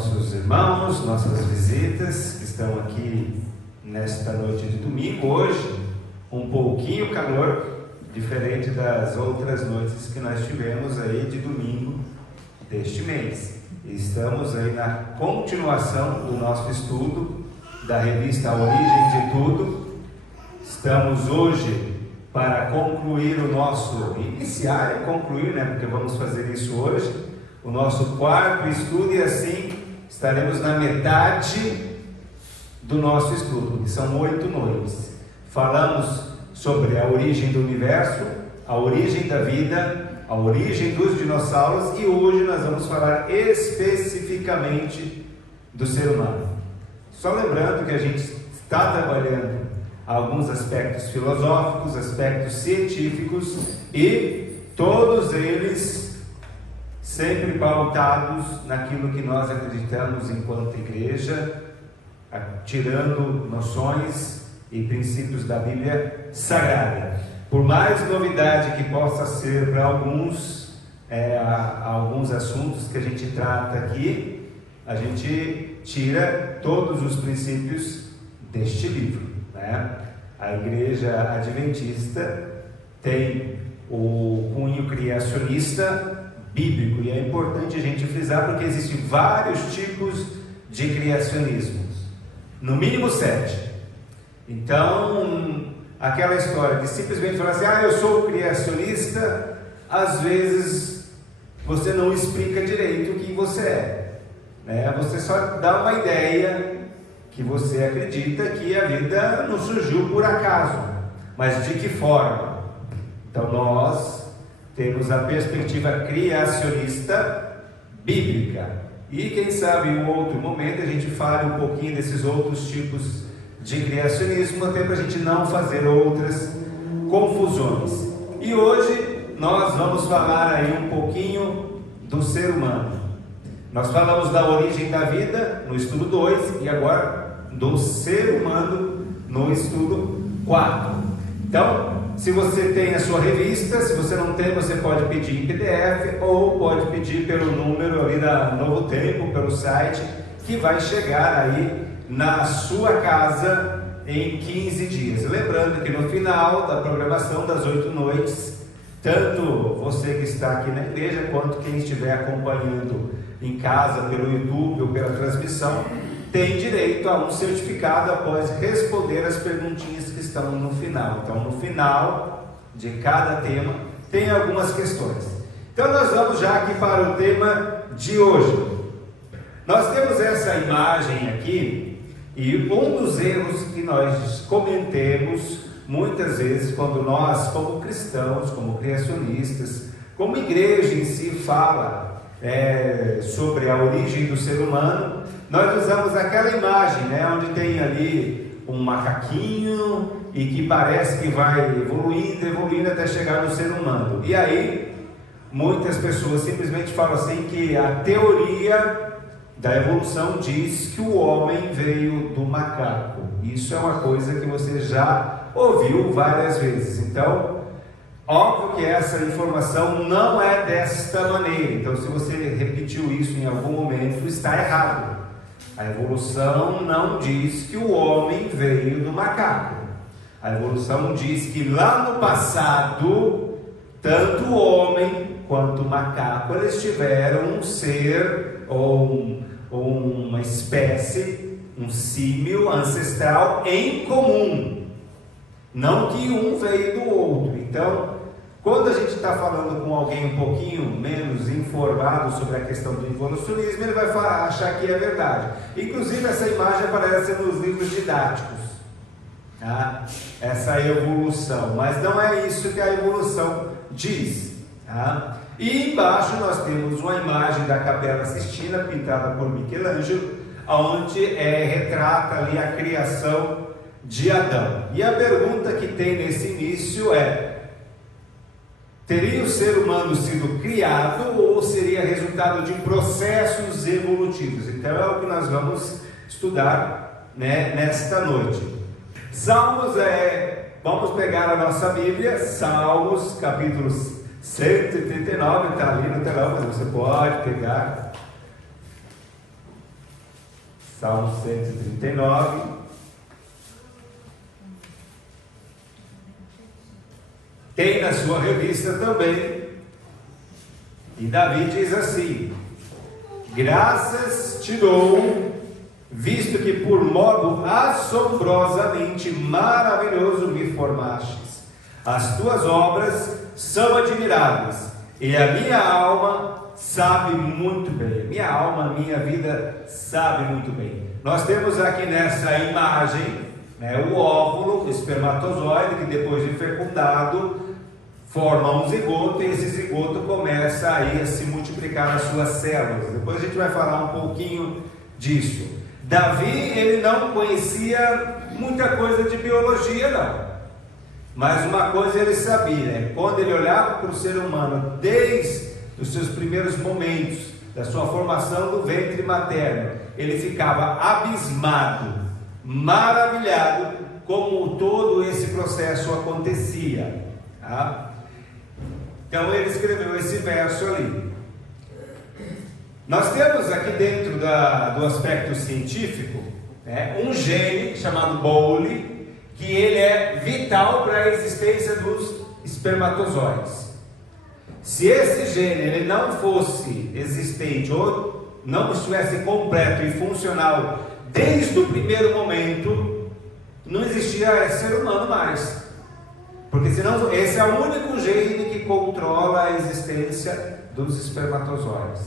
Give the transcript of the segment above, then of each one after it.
nossos irmãos, nossas visitas que estão aqui nesta noite de domingo. Hoje, um pouquinho calor, diferente das outras noites que nós tivemos aí de domingo deste mês. Estamos aí na continuação do nosso estudo da revista A Origem de Tudo. Estamos hoje para concluir iniciar e concluir, porque vamos fazer isso hoje, o nosso quarto estudo, e assim estaremos na metade do nosso estudo, que são 8 noites. Falamos sobre a origem do universo, a origem da vida, a origem dos dinossauros, e hoje nós vamos falar especificamente do ser humano. Só lembrando que a gente está trabalhando alguns aspectos filosóficos, aspectos científicos, e todos eles sempre pautados naquilo que nós acreditamos enquanto igreja, tirando noções e princípios da Bíblia Sagrada. Por mais novidade que possa ser para alguns assuntos que a gente trata aqui, a gente tira todos os princípios deste livro, A Igreja Adventista tem o cunho criacionista bíblico, e é importante a gente frisar porque existem vários tipos de criacionismos, no mínimo 7. Então, aquela história de simplesmente falar assim, eu sou criacionista, às vezes você não explica direito o que você é, Você só dá uma ideia que você acredita que a vida não surgiu por acaso, mas de que forma? Então nós temos a perspectiva criacionista bíblica, e quem sabe em um outro momento a gente fale um pouquinho desses outros tipos de criacionismo, até para a gente não fazer outras confusões. E hoje nós vamos falar aí um pouquinho do ser humano. Nós falamos da origem da vida no estudo 2 e agora do ser humano no estudo 4. Então, se você tem a sua revista, se você não tem, você pode pedir em PDF ou pode pedir pelo número ali da Novo Tempo, pelo site, que vai chegar aí na sua casa em 15 dias. Lembrando que no final da programação das 8 noites, tanto você que está aqui na igreja, quanto quem estiver acompanhando em casa pelo YouTube ou pela transmissão, tem direito a um certificado após responder as perguntinhas que estão no final. Então, no final de cada tema, tem algumas questões. Então, nós vamos já aqui para o tema de hoje. Nós temos essa imagem aqui, e um dos erros que nós cometemos muitas vezes, quando nós, como cristãos, como criacionistas, como igreja em si, fala sobre a origem do ser humano, nós usamos aquela imagem, onde tem ali um macaquinho e que parece que vai evoluindo até chegar no ser humano. E aí, muitas pessoas simplesmente falam assim que a teoria da evolução diz que o homem veio do macaco. Isso é uma coisa que você já ouviu várias vezes. Então, óbvio que essa informação não é desta maneira. Então, se você repetiu isso em algum momento, está errado. A evolução não diz que o homem veio do macaco. A evolução diz que lá no passado, tanto o homem quanto o macaco, eles tiveram um ser ou uma espécie, um símio ancestral em comum. Não que um veio do outro. Então, quando a gente está falando com alguém um pouquinho menos informado sobre a questão do evolucionismo, ele vai achar que é verdade. Inclusive, essa imagem aparece nos livros didáticos, essa evolução, mas não é isso que a evolução diz. E embaixo nós temos uma imagem da Capela Sistina, pintada por Michelangelo, onde retrata ali a criação de Adão. E a pergunta que tem nesse início é: teria o ser humano sido criado ou seria resultado de processos evolutivos? Então é o que nós vamos estudar nesta noite. Salmos vamos pegar a nossa Bíblia, Salmos capítulo 139, está ali no telão, mas você pode pegar. Salmo 139. Tem na sua revista também. E Davi diz assim: graças te dou, visto que por modo assombrosamente maravilhoso me formastes. As tuas obras são admiráveis, e a minha alma sabe muito bem. Minha alma, minha vida sabe muito bem. Nós temos aqui nessa imagem, né, o óvulo, o espermatozoide, que depois de fecundado forma um zigoto, e esse zigoto começa aí a se multiplicar nas suas células. Depois a gente vai falar um pouquinho disso. Davi, ele não conhecia muita coisa de biologia, não. Mas uma coisa ele sabia, né? Quando ele olhava para o ser humano, desde os seus primeiros momentos, da sua formação do ventre materno, ele ficava abismado, maravilhado, como todo esse processo acontecia, tá? Então ele escreveu esse verso ali. Nós temos aqui dentro do aspecto científico, né, um gene chamado Bowle, que ele é vital para a existência dos espermatozoides. Se esse gene ele não fosse existente ou não estivesse completo e funcional desde o primeiro momento, não existia ser humano mais. Porque senão esse é o único gene que controla a existência dos espermatozoides.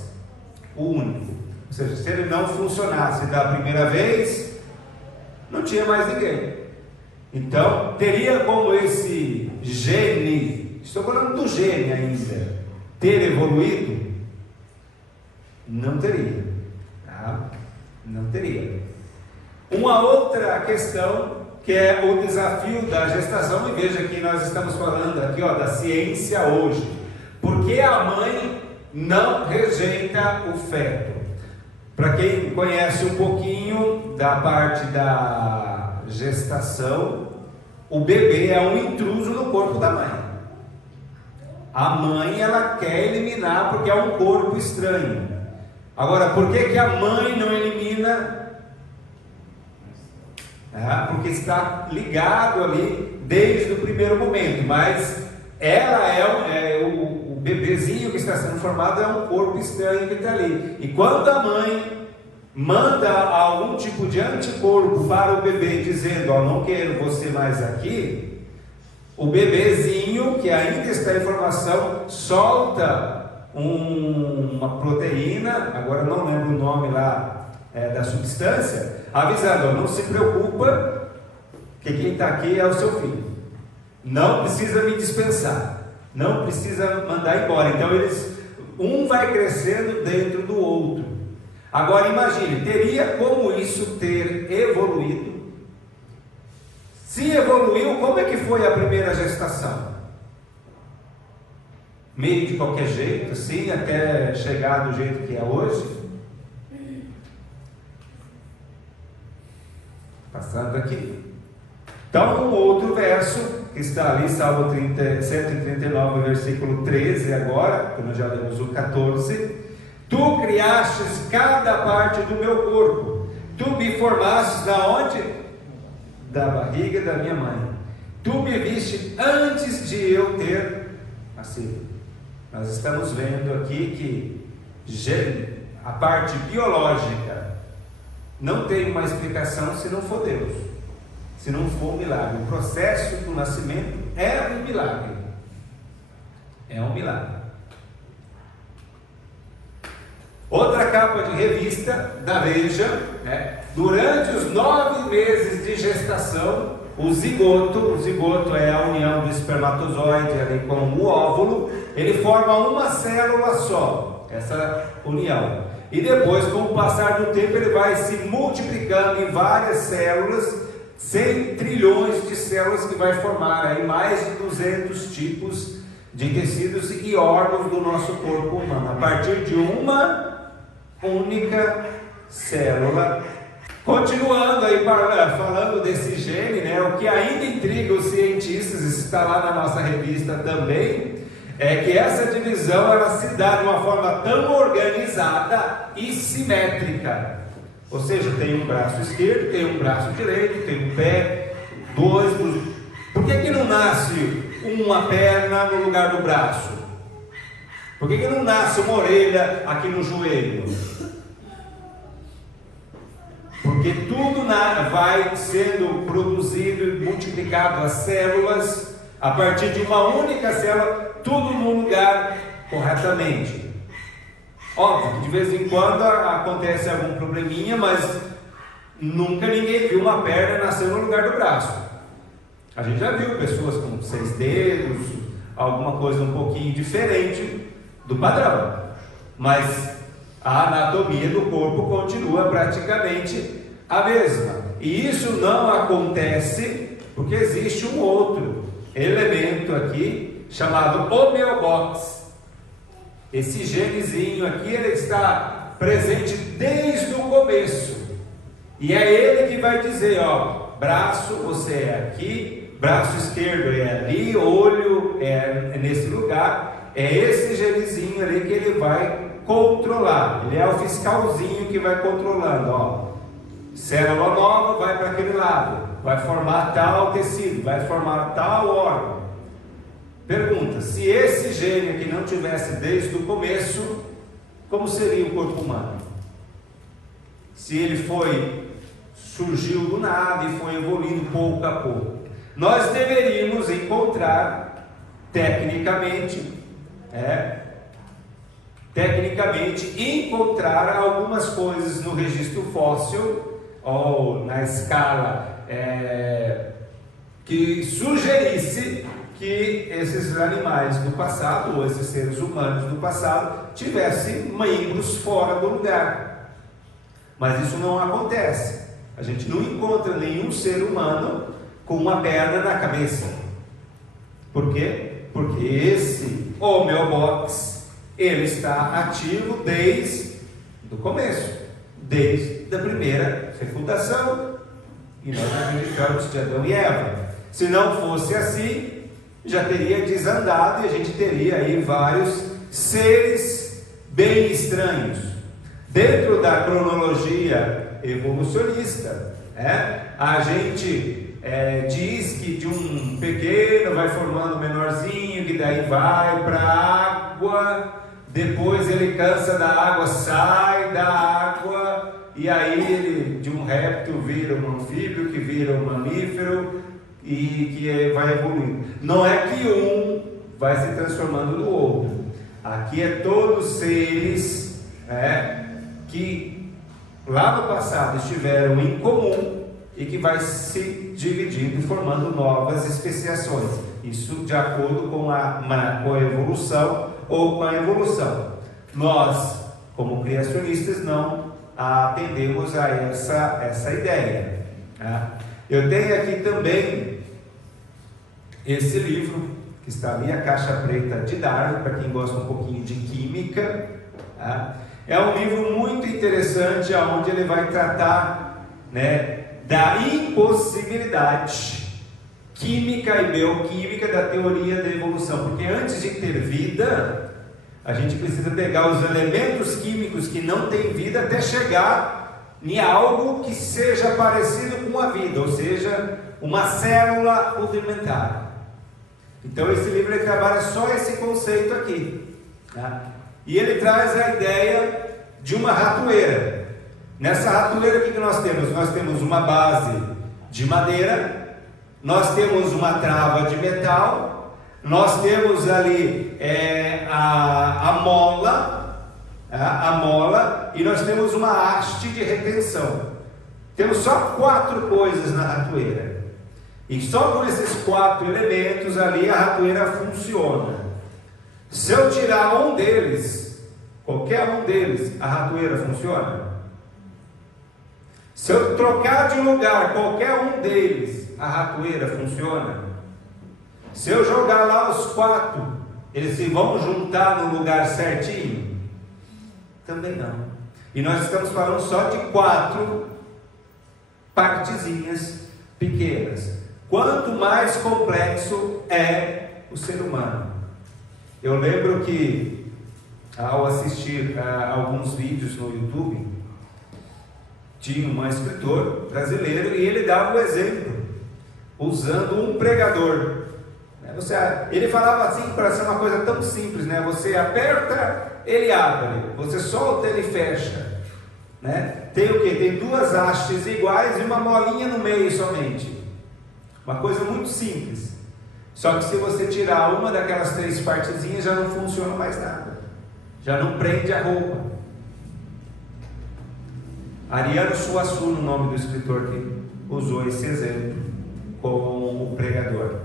O único. Ou seja, se ele não funcionasse da primeira vez, não tinha mais ninguém. Então, teria como esse gene, estou falando do gene ainda, ter evoluído? Não teria. Tá? Não teria. Uma outra questão, que é o desafio da gestação, e veja que nós estamos falando aqui, ó, da ciência hoje. Por que a mãe não rejeita o feto? Para quem conhece um pouquinho da parte da gestação, o bebê é um intruso no corpo da mãe. A mãe, ela quer eliminar porque é um corpo estranho. Agora, por que a mãe não elimina? Porque está ligado ali desde o primeiro momento, mas ela o bebezinho que está sendo formado é um corpo estranho que está ali. E quando a mãe manda algum tipo de anticorpo para o bebê, dizendo: ó, não quero você mais aqui, o bebezinho que ainda está em formação solta uma proteína, agora não lembro o nome lá da substância, avisando: não se preocupa, que quem está aqui é o seu filho, não precisa me dispensar, não precisa mandar embora. Então um vai crescendo dentro do outro. Agora imagine, teria como isso ter evoluído? Se evoluiu, como é que foi a primeira gestação? Meio de qualquer jeito, assim, até chegar do jeito que é hoje? Passando aqui. Então, um outro verso, que está ali, Salmo 139, versículo 13 agora, que nós já lemos o 14. Tu criastes cada parte do meu corpo, tu me formastes da onde? Da barriga da minha mãe. Tu me viste antes de eu ter nascido. Nós estamos vendo aqui que a parte biológica não tem uma explicação se não for Deus, se não for um milagre. O processo do nascimento é um milagre. É um milagre. Outra capa de revista da Veja, né? Durante os 9 meses de gestação, o zigoto é a união do espermatozoide ali com o óvulo, ele forma uma célula só, essa união. E depois, com o passar do tempo, ele vai se multiplicando em várias células, 100 trilhões de células, que vai formar aí mais de 200 tipos de tecidos e órgãos do nosso corpo humano, a partir de uma única célula. Continuando aí falando desse gene, né, o que ainda intriga os cientistas, isso está lá na nossa revista também, é que essa divisão ela se dá de uma forma tão organizada e simétrica. Ou seja, tem um braço esquerdo, tem um braço direito, tem um pé, dois. Por que não nasce uma perna no lugar do braço? Por que não nasce uma orelha aqui no joelho? Porque tudo vai sendo produzido e multiplicado, as células, a partir de uma única célula, tudo no lugar corretamente. Óbvio que de vez em quando acontece algum probleminha, mas nunca ninguém viu uma perna nascer no lugar do braço. A gente já viu pessoas com 6 dedos, alguma coisa um pouquinho diferente do padrão, mas a anatomia do corpo continua praticamente a mesma. E isso não acontece porque existe um outro elemento aqui chamado homeobox. Esse genezinho aqui, ele está presente desde o começo. E é ele que vai dizer, ó, braço você é aqui, braço esquerdo é ali, olho é nesse lugar. É esse genezinho ali que ele vai controlar. Ele é o fiscalzinho que vai controlando, ó. Célula nova vai para aquele lado, vai formar tal tecido, vai formar tal órgão. Pergunta: se esse gene aqui não tivesse desde o começo, como seria o corpo humano? Se ele surgiu do nada e foi evoluindo pouco a pouco. Nós deveríamos encontrar tecnicamente encontrar algumas coisas no registro fóssil ou na escala que sugerisse que esses animais do passado, ou esses seres humanos do passado, tivessem membros fora do lugar. Mas isso não acontece. A gente não encontra nenhum ser humano com uma perna na cabeça. Por quê? Porque esse homeobox, ele está ativo desde o começo, desde a primeira fecundação, e nós acreditamos de Adão e Eva. Se não fosse assim, já teria desandado e a gente teria aí vários seres bem estranhos. Dentro da cronologia evolucionista, a gente diz que de um pequeno vai formando um menorzinho, que daí vai para a água, depois ele cansa da água, sai da água, e aí ele de um réptil vira um anfíbio, que vira um mamífero, e que vai evoluindo. Não é que um vai se transformando no outro. Aqui é todos seres que lá no passado estiveram em comum e que vai se dividindo, formando novas especiações. Isso de acordo com a evolução ou com a evolução. Nós, como criacionistas, não atendemos a essa ideia. Eu tenho aqui também esse livro, que está ali, A Caixa Preta de Darwin, para quem gosta um pouquinho de química. É um livro muito interessante, onde ele vai tratar da impossibilidade química e bioquímica da teoria da evolução. Porque antes de ter vida, a gente precisa pegar os elementos químicos que não têm vida até chegar em algo que seja parecido com a vida, ou seja, uma célula rudimentar. Então esse livro ele trabalha só esse conceito aqui, e ele traz a ideia de uma ratoeira. Nessa ratoeira, o que nós temos? Nós temos uma base de madeira, nós temos uma trava de metal, nós temos ali a mola, e nós temos uma haste de retenção. Temos só 4 coisas na ratoeira, e só com esses 4 elementos ali a ratoeira funciona. Se eu tirar um deles, qualquer um deles, a ratoeira funciona? Se eu trocar de lugar qualquer um deles, a ratoeira funciona? Se eu jogar lá os 4, eles se vão juntar no lugar certinho? Também não. E nós estamos falando só de 4 partezinhas pequenas. Quanto mais complexo é o ser humano. Eu lembro que, ao assistir alguns vídeos no YouTube tinha um escritor brasileiro e ele dava o exemplo, usando um pregador. Ele falava assim, para ser uma coisa tão simples, né? Você aperta, ele abre, você solta, ele fecha, né? Tem o que? Tem duas hastes iguais e uma molinha no meio somente. Uma coisa muito simples. Só que se você tirar uma daquelas três partezinhas, já não funciona mais nada, já não prende a roupa. Ariano Suassuna, o nome do escritor que usou esse exemplo com o pregador.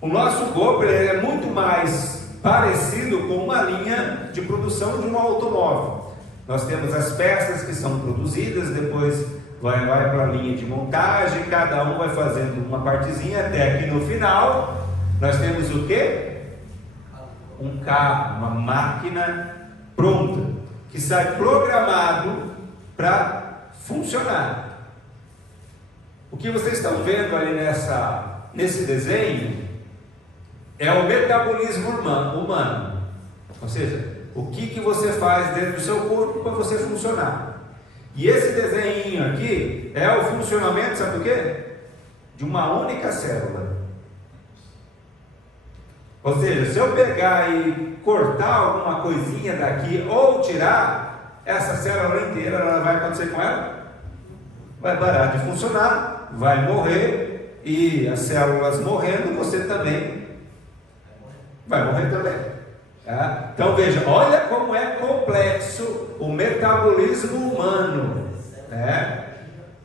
O nosso corpo é muito mais parecido com uma linha de produção de um automóvel. Nós temos as peças que são produzidas, depois vai para a linha de montagem, cada um vai fazendo uma partezinha, até que no final nós temos o quê? Um carro, uma máquina pronta, que sai programado para funcionar. O que vocês estão vendo ali nesse desenho é o metabolismo humano, ou seja, o que você faz dentro do seu corpo para você funcionar. E esse desenho aqui é o funcionamento, sabe por quê? De uma única célula. Ou seja, se eu pegar e cortar alguma coisinha daqui ou tirar, essa célula inteira, ela vai acontecer com ela? Vai parar de funcionar, vai morrer, e as células morrendo, você também vai morrer também. Tá? Então veja, olha como é complexo o metabolismo humano, né?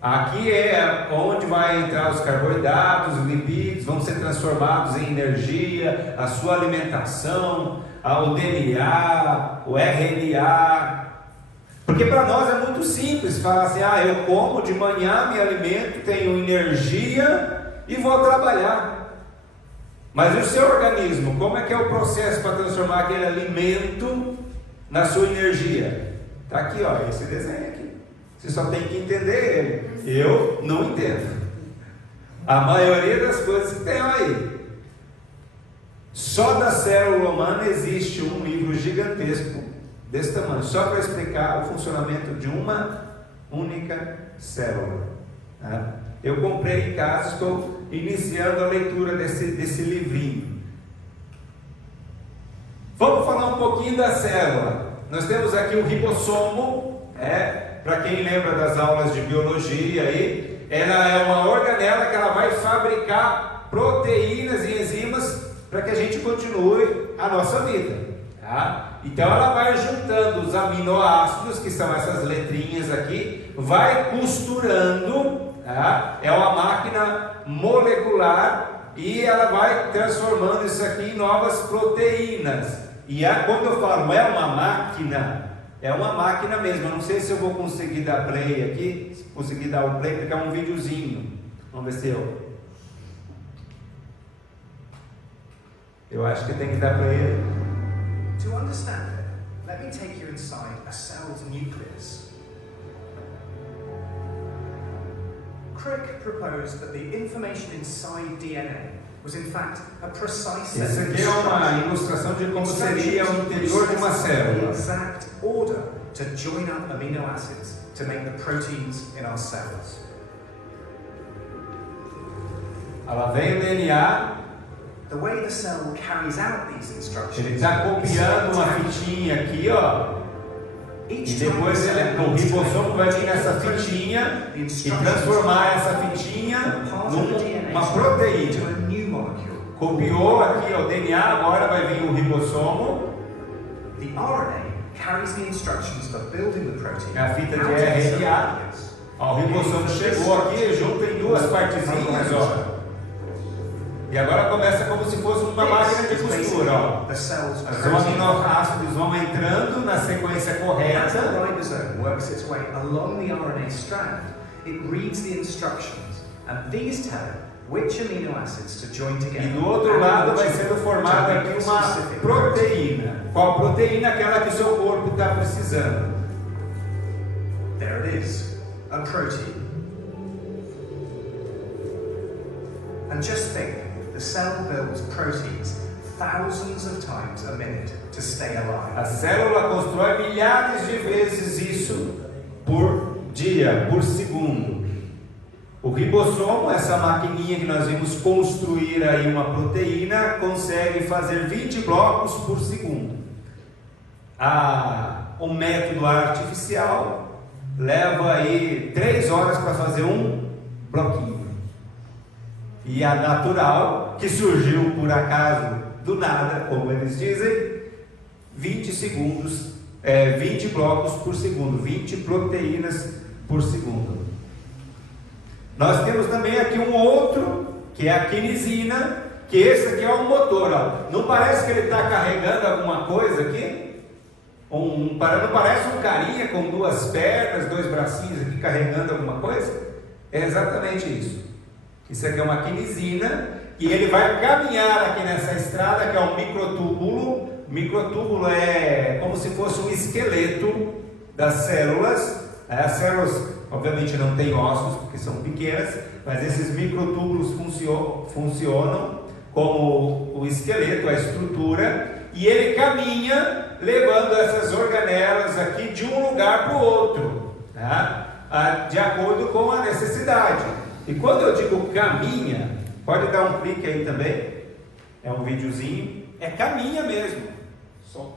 Aqui é onde vai entrar os carboidratos, os lipídios, vão ser transformados em energia, a sua alimentação, o DNA, o RNA. Porque para nós é muito simples falar assim: eu como de manhã, me alimento, tenho energia e vou trabalhar. Mas o seu organismo, como é que é o processo para transformar aquele alimento na sua energia? Está aqui, ó, esse desenho aqui. Você só tem que entender ele. Eu não entendo a maioria das coisas que tem aí. Só da célula humana existe um livro gigantesco desse tamanho, só para explicar o funcionamento de uma única célula. Tá? Eu comprei em casa, estou iniciando a leitura desse livrinho. Vamos falar um pouquinho da célula. Nós temos aqui o ribossomo, para quem lembra das aulas de biologia aí, ela é uma organela que ela vai fabricar proteínas e enzimas para que a gente continue a nossa vida. Tá? Então ela vai juntando os aminoácidos, que são essas letrinhas aqui, vai costurando. Tá? É uma máquina molecular e ela vai transformando isso aqui em novas proteínas. E quando eu falo é uma máquina mesmo. Eu não sei se eu vou conseguir dar play aqui, se conseguir dar o play, porque é um videozinho. Vamos ver se eu acho que tem que dar play. To understand it, let me take you inside a cell's nucleus. Crick proposed that the information inside DNA was in fact a precise Essa aqui é uma ilustração de como seria o interior de uma célula. Exact order to join up amino acids to make the proteins in our cells. Ela vem o DNA. The way the cell carries out these instructions. Ele está copiando uma fitinha aqui, ó. E depois o ribossomo vai vir nessa fitinha e transformar essa fitinha numa proteína. Copiou aqui o DNA, agora vai vir o ribossomo. The RNA carries the instructions for building the protein. É a fita de RNA. Ó, o ribossomo chegou aqui, junto em duas partezinhas, ó. E agora começa como se fosse uma máquina de costura, ó. Os aminoácidos vão entrando na sequência correta. As the ribosome works its way along the RNA strand, it reads the instructions, and these tell it which amino acids to join together. E do outro lado vai sendo formada aqui uma proteína. Qual proteína? Aquela que o seu corpo está precisando. There it is, a protein. And just think, the cell builds proteins thousands of times a minute to stay alive. A célula constrói milhares de vezes isso por dia. energia por segundo. O ribossomo, essa maquininha que nós vimos construir aí uma proteína, consegue fazer 20 blocos por segundo. O método artificial leva aí 3 horas para fazer um bloquinho. E a natural, que surgiu por acaso do nada, como eles dizem, 20 segundos, 20 blocos por segundo, 20 proteínas por segundo. Nós temos também aqui um outro, que é a quinesina, que esse aqui é um motor, ó. Não parece que ele está carregando alguma coisa aqui? Não parece um carinha com 2 pernas, 2 bracinhos aqui carregando alguma coisa? É exatamente isso. Isso aqui é uma quinesina, e ele vai caminhar aqui nessa estrada, que é um microtúbulo. O microtúbulo é como se fosse um esqueleto das células. As células, obviamente, não têm ossos, porque são pequenas, mas esses microtúbulos funcionam como o esqueleto, a estrutura, e ele caminha levando essas organelas aqui de um lugar para o outro, tá? De acordo com a necessidade. E quando eu digo caminha, pode dar um clique aí também, é um videozinho, é caminha mesmo. Só.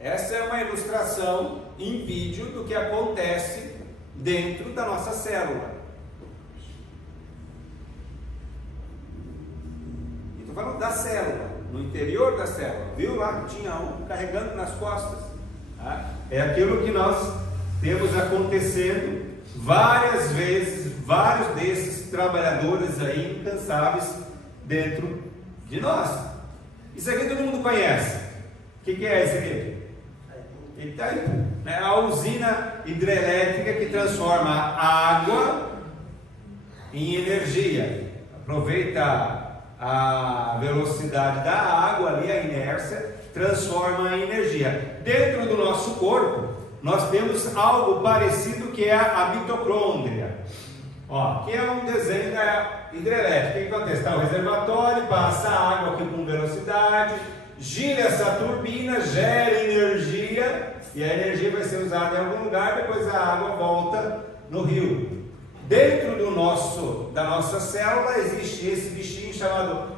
Essa é uma ilustração em vídeo do que acontece dentro da nossa célula. Estou falando da célula, no interior da célula. Viu lá que tinha um carregando nas costas? Tá? É aquilo que nós temos acontecendo várias vezes, vários desses trabalhadores aí incansáveis dentro de nós. Isso aqui todo mundo conhece. O que é isso aqui? Itaipu, né? A usina hidrelétrica que transforma a água em energia. Aproveita a velocidade da água ali, a inércia, transforma em energia. Dentro do nosso corpo, nós temos algo parecido que é a mitocôndria. Ó, que é um desenho da hidrelétrica. O que acontece? Está o reservatório, passa a água aqui com velocidade, gira essa turbina, gera energia, e a energia vai ser usada em algum lugar, depois a água volta no rio. Dentro da nossa célula existe esse bichinho chamado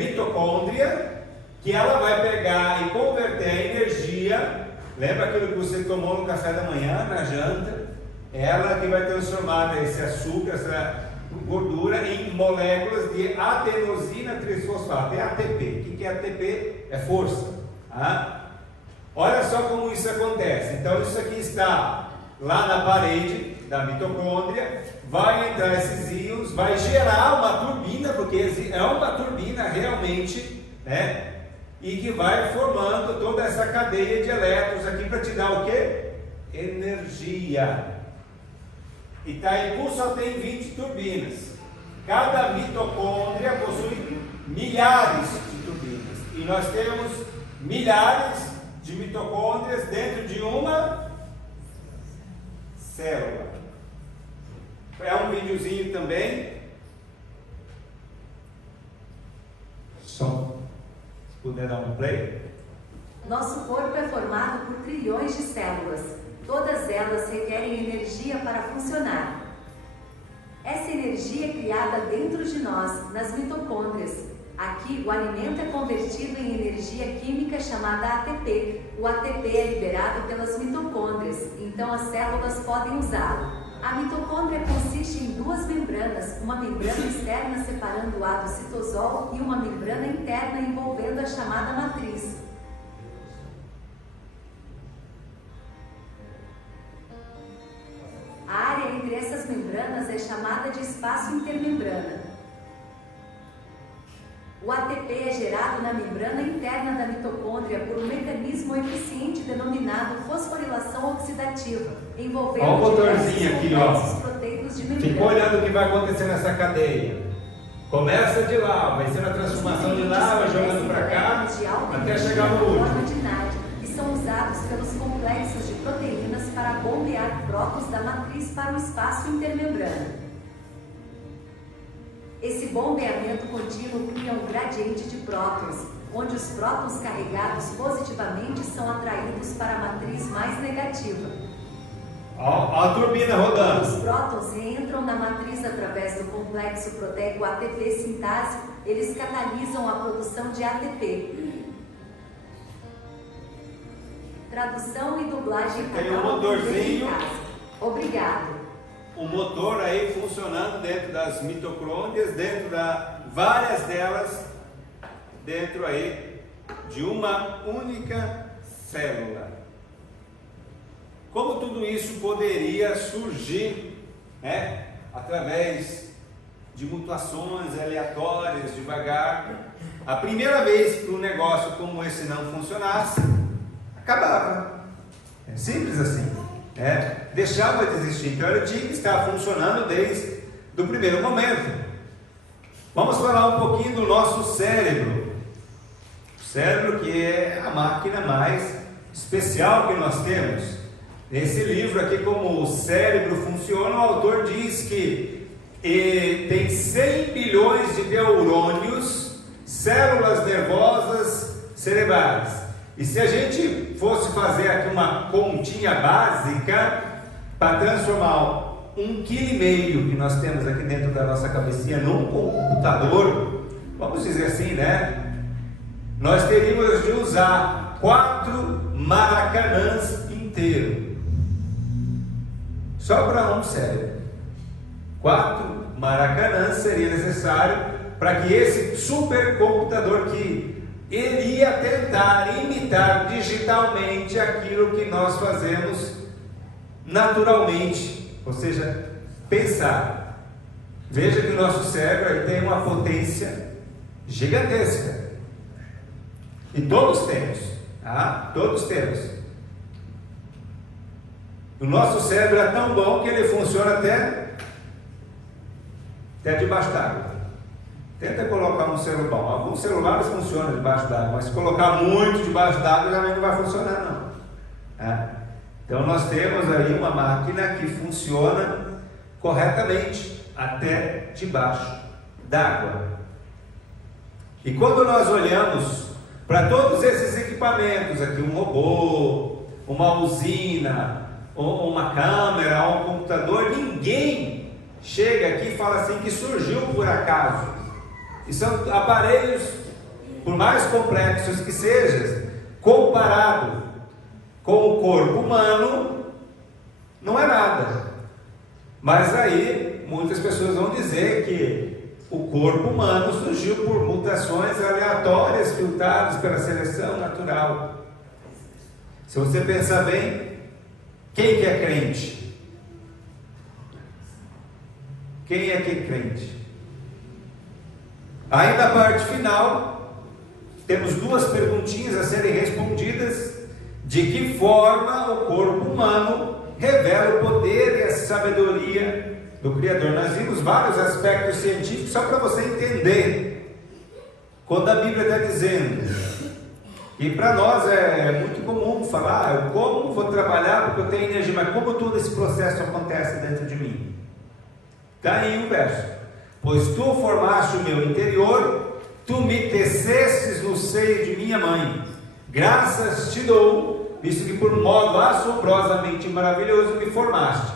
mitocôndria, que ela vai pegar e converter a energia. Lembra aquilo que você tomou no café da manhã, na janta? Ela que vai transformar esse açúcar, essa gordura, em moléculas de adenosina trisfosfato, é ATP. O que é ATP? É força. Olha só como isso acontece. Então isso aqui está lá na parede da mitocôndria, vai entrar esses íons, vai gerar uma turbina, porque é uma turbina realmente, né? E que vai formando toda essa cadeia de elétrons aqui para te dar o quê? Energia. Itaipu só tem 20 turbinas. Cada mitocôndria possui milhares de turbinas. E nós temos milhares de mitocôndrias dentro de uma célula. É um videozinho também. Só se puder dar um play. Nosso corpo é formado por trilhões de células. Todas elas requerem energia para funcionar. Essa energia é criada dentro de nós, nas mitocôndrias. Aqui, o alimento é convertido em energia química chamada ATP. O ATP é liberado pelas mitocôndrias, então as células podem usá-lo. A mitocôndria consiste em 2 membranas, uma membrana externa separando o A do citosol e uma membrana interna envolvendo a chamada matriz. A área entre essas membranas é chamada de espaço intermembrana. O ATP é gerado na membrana interna da mitocôndria por um mecanismo eficiente denominado fosforilação oxidativa, envolvendo o motorzinho aqui, complexos proteicos de membrana. Fica olhando o que vai acontecer nessa cadeia. Começa de lá, vai ser a transformação de lá, vai jogando para cá, até chegar no último. E são usados pelos complexos de proteínas para bombear prótons da matriz para o espaço intermembrana. Esse bombeamento contínuo cria um gradiente de prótons. onde os prótons carregados positivamente são atraídos para a matriz mais negativa. Ó a turbina rodando. Os prótons reentram na matriz através do complexo proteico ATP sintásico, eles catalisam a produção de ATP. Tradução e dublagem tem um motorzinho. Obrigado. O motor aí funcionando dentro das mitocôndrias, dentro da várias delas, dentro aí de uma única célula. Como tudo isso poderia surgir, né, através de mutações aleatórias, devagar. A primeira vez que um negócio como esse não funcionasse, acabava. É simples assim. Deixava de existir. Então ele tinha que estar funcionando desde o primeiro momento. Vamos falar um pouquinho do nosso cérebro. O cérebro, que é a máquina mais especial que nós temos. Nesse livro aqui, como o cérebro funciona, o autor diz que tem 100 bilhões de neurônios, células nervosas cerebrais. E se a gente fosse fazer aqui uma continha básica, para transformar 1,5 kg que nós temos aqui dentro da nossa cabecinha num computador, vamos dizer assim, né? Nós teríamos de usar 4 maracanãs inteiros. Só para um cérebro. 4 maracanãs seria necessário para que esse supercomputador que iria tentar imitar digitalmente aquilo que nós fazemos naturalmente, ou seja, pensar. Veja que o nosso cérebro aí tem uma potência gigantesca. E todos temos, tá? Todos temos. O nosso cérebro é tão bom que ele funciona até debaixo d'água. Tenta colocar um celular bom. Alguns celulares funcionam debaixo d'água, mas se colocar muito debaixo d'água já não vai funcionar não. Então nós temos aí uma máquina que funciona corretamente até debaixo d'água. E quando nós olhamos para todos esses equipamentos aqui, um robô, uma usina, uma câmera, um computador, ninguém chega aqui e fala assim que surgiu por acaso. E são aparelhos, por mais complexos que sejam, comparado com o corpo humano, não é nada. Mas aí muitas pessoas vão dizer que o corpo humano surgiu por mutações aleatórias filtradas pela seleção natural. Se você pensar bem, quem que é crente? Quem é que é crente? Aí na parte final, temos 2 perguntinhas a serem respondidas. De que forma o corpo humano revela o poder e a sabedoria do Criador? Nós vimos vários aspectos científicos, só para você entender. Quando a Bíblia está dizendo, e para nós é muito comum falar, eu como vou trabalhar porque eu tenho energia, mas como todo esse processo acontece dentro de mim? Está aí um verso: pois tu formaste o meu interior, tu me tecestes no seio de minha mãe, graças te dou, visto que por modo assombrosamente maravilhoso me formaste.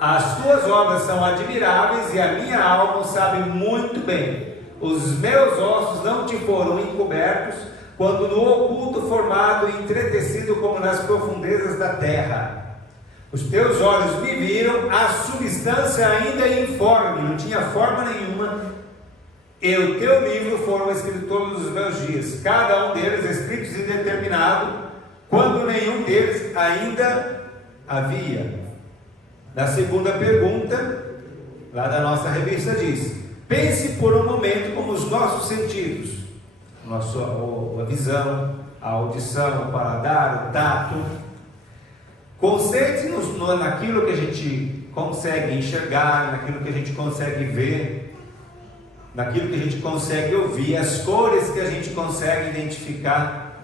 As tuas obras são admiráveis e a minha alma o sabe muito bem. Os meus ossos não te foram encobertos, quando no oculto formado e entretecido como nas profundezas da terra. Os teus olhos me viram, a substância ainda informe, não tinha forma nenhuma, e o teu livro foram escritos todos os meus dias, cada um deles escritos e determinado, quando nenhum deles ainda havia. Na segunda pergunta, lá da nossa revista diz: pense por um momento como os nossos sentidos, a visão, a audição, o paladar, o tato. Concentre-nos naquilo que a gente consegue enxergar, naquilo que a gente consegue ver, naquilo que a gente consegue ouvir, as cores que a gente consegue identificar.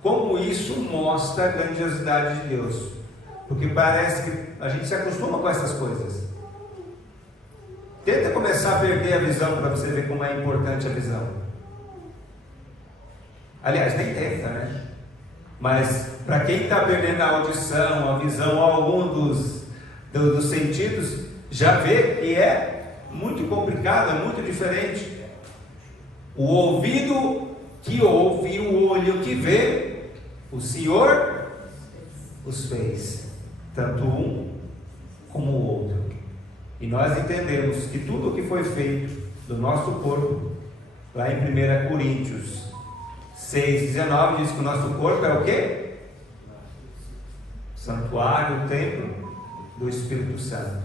Como isso mostra a grandiosidade de Deus, porque parece que a gente se acostuma com essas coisas. Tenta começar a perder a visão para você ver como é importante a visão. Aliás, nem tenta, né? Mas para quem está perdendo a audição, a visão, algum dos sentidos, já vê que é muito complicado, é muito diferente. O ouvido que ouve e o olho que vê, o Senhor os fez, tanto um como o outro. E nós entendemos que tudo o que foi feito do nosso corpo, lá em 1 Coríntios 6,19, diz que o nosso corpo é o quê? Santuário, o templo do Espírito Santo.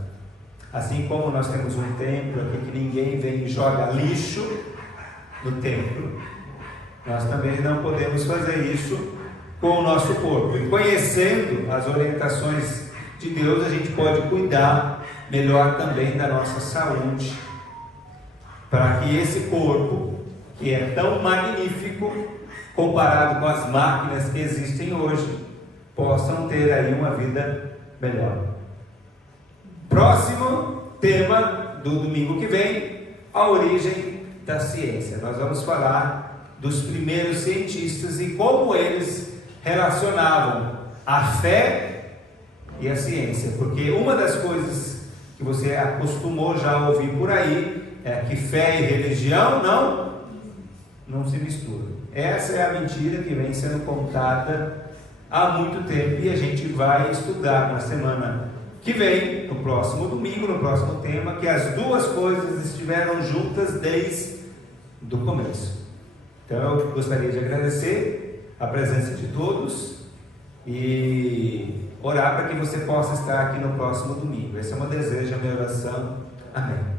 Assim como nós temos um templo aqui que ninguém vem e joga lixo no templo, nós também não podemos fazer isso com o nosso corpo. E conhecendo as orientações de Deus, a gente pode cuidar melhor também da nossa saúde, para que esse corpo, que é tão magnífico comparado com as máquinas que existem hoje, possam ter aí uma vida melhor. Próximo tema do domingo que vem, a origem da ciência. Nós vamos falar dos primeiros cientistas e como eles relacionavam a fé e a ciência, porque uma das coisas que você acostumou já a ouvir por aí é que fé e religião não se misturam. Essa é a mentira que vem sendo contada há muito tempo e a gente vai estudar na semana que vem, no próximo domingo, no próximo tema, que as duas coisas estiveram juntas desde o começo. Então eu gostaria de agradecer a presença de todos e orar para que você possa estar aqui no próximo domingo. Esse é o meu desejo, a minha oração. Amém.